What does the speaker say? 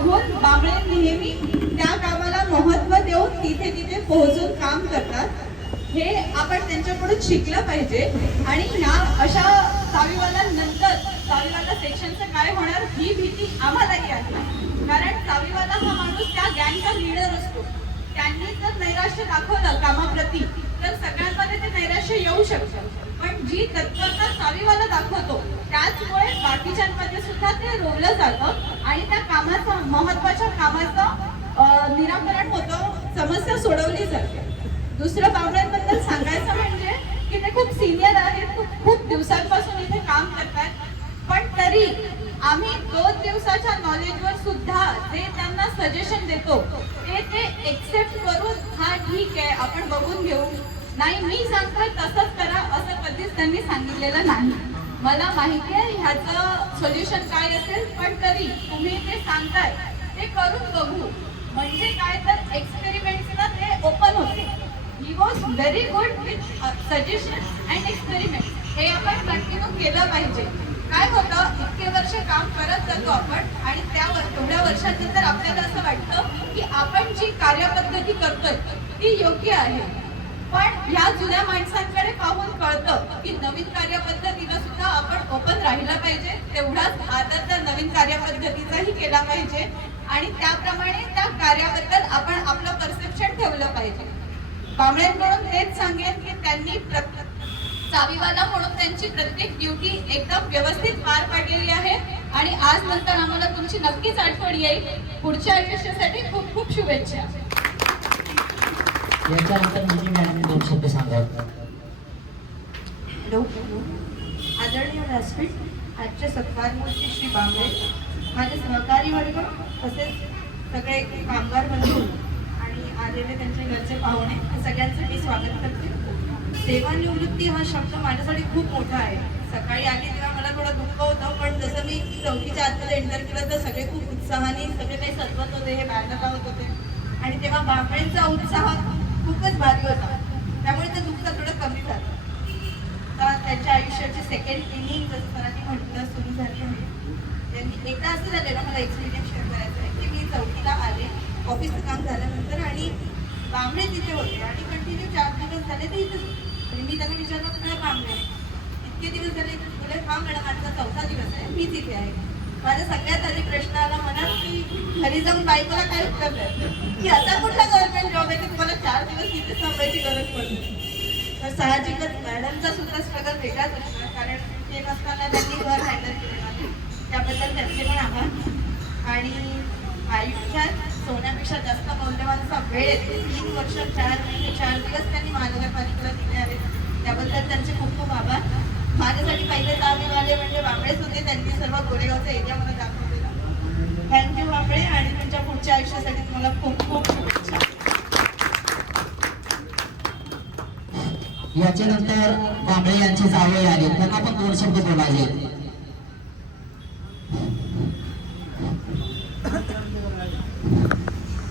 बघून बांबळे नेहमी त्या कामाला महत्त्व देऊन तिथे तिथे पोहोचून काम करतात. हे आपण त्यांच्याकडून शिकलं पाहिजे. आणि ह्या अशा चावीवाल्यांनंतर चावीवाला सेक्शनचं काय होणार ही भीती आम्हालाही आहे. कारण चावीवाला हा माणूस त्या गँगचा लीडर असतो. त्यांनी जर नैराश्य दाखवलं कामाप्रती तर सगळ्यांमध्ये ते नैराश्य येऊ शकतं. पण जी तत्परता चावीवाला दाखवतो त्याचमुळे बाकीच्यांमध्ये सुद्धा ते रोवलं जातं आणि त्या कामाचं महत्त्वाच्या कामाचं निराकरण होतं, समस्या सोडवली जाते. दुसरं बांबळ्यांबद्दल सांगायचं म्हणजे की ते खूप सिनियर आहेत, खूप दिवसांपासून इथे काम करतात. पण तरी आम्ही 2 दिवसाच्या नॉलेजवर सुद्धा जे त्यांना सजेशन देतो ते एक्सेप्ट करून हा ठीक आहे आपण बघून घेऊ, नाही मी सांगतोय तसंच करा असं कधीच त्यांनी सांगितलेलं नाही. मला माहिती आहे ह्याचं सोल्युशन काय असेल, पण तरी तुम्ही ते सांगताय ते करून बघू. म्हणजे काय तर एक्सपेरिमेंट्सला ते ओपन होते. He was very good with suggestion and experiment. हे आपण कंटिन्यू केलं पाहिजे. काय होतं इतके वर्ष काम करत जातो आपण आणि तेवढ्या वर्षानंतर आपल्याला असं वाटतं की आपण जी कार्यपद्धती करतोय ती योग्य आहे. पण ह्या जुन्या माणसांकडे पाहून कळतं की नवीन कार्यपद्धतीला सुद्धा आपण ओपन राहिला पाहिजे. तेवढाच आदर त्या नवीन कार्यपद्धतीचाही केला पाहिजे आणि त्याप्रमाणे त्या कार्याबद्दल आपण आपलं परसेप्शन ठेवलं पाहिजे. बांबळ्यांकडून तेच सांगेन की त्यांनी चावीवाला म्हणून त्यांची प्रत्येक ड्युटी एकदम व्यवस्थित पार पाडलेली आहे आणि आज नंतर आम्हाला तुमची नक्कीच आठवण येईल. पुढच्या आयुष्यासाठी खूप खूप शुभेच्छा. याच्यानंतर मुली मॅडम 2 शब्द सांगावं. हॅलो, आदरणीय व्यासपीठ, आजचे सत्कारमूर्ती श्री बांबळे, माझे सहकारी वर्ग तसेच सगळे कामगार बंधू आणि आलेले त्यांचे घरचे पाहुणे हे सगळ्यांचं मी स्वागत करते. सेवानिवृत्ती हा शब्द माझ्यासाठी खूप मोठा आहे. सकाळी आली तेव्हा मला थोडं दुःख होतं, पण जसं मी चौकीच्या आतमध्ये एंटर केलं तर सगळे खूप उत्साहाने सगळे काही सजवत होते, हे बॅनर लावत होते आणि तेव्हा बांबळेंचा उत्साह खूपच भारी होता. त्यामुळे ते दुःख थोडं कमी झालं. आता त्यांच्या आयुष्याची सेकंड इनिंग जसं सरांनी म्हटलं सुरू झाली आहे. त्यांनी एकदा असं झालेलं, मला एक्सपिरियन्स शेअर करायचं आहे की मी चौकीला आले ऑफिसचं काम झाल्यानंतर आणि बांबळे तिथे होते आणि कंटिन्यू 4 दिवस झाले ते इथेच होते. आणि मी त्यांना विचारलं कुठे बांबळे इतके दिवस झाले इथे बोले, हा मॅडम आजचा 4था दिवस आहे, मीच इथे आहे. माझ्या सगळ्यात आधी प्रश्न आला मला की घरी जाऊन बायकोला काय उत्तर द्यायचं की असा कुठला गव्हर्नमेंट जॉब आहे की तुम्हाला 4 दिवस इथे थांबायची गरज पडते. तर साहजिकच मॅडमचा सुद्धा स्ट्रगल वेगळाच असणार, कारण ते नसताना त्यांनी घर हँडल केलं, त्याबद्दल त्यांचे पण आभार. आणि आयुष्यात सोन्यापेक्षा जास्त मौल्यवान असा वेळ येतो. 3 वर्ष 4 महिने 4 दिवस त्यांनी महानगरपालिकेला दिले आहेत, त्याबद्दल त्यांचे खूप खूप आभार. माझ्यासाठी पहिले चावीवाले म्हणजे बांबळेच होते. त्यांनी सर्व गोरेगावचा एरिया मला दाखवलेला. थँक्यू बांबळे आणि तुमच्या पुढच्या आयुष्यासाठी तुम्हाला खूप खूप शुभेच्छा. याच्यानंतर बांबळे यांचे जावई आले, त्यांना पण 2 शब्द बोलायचे.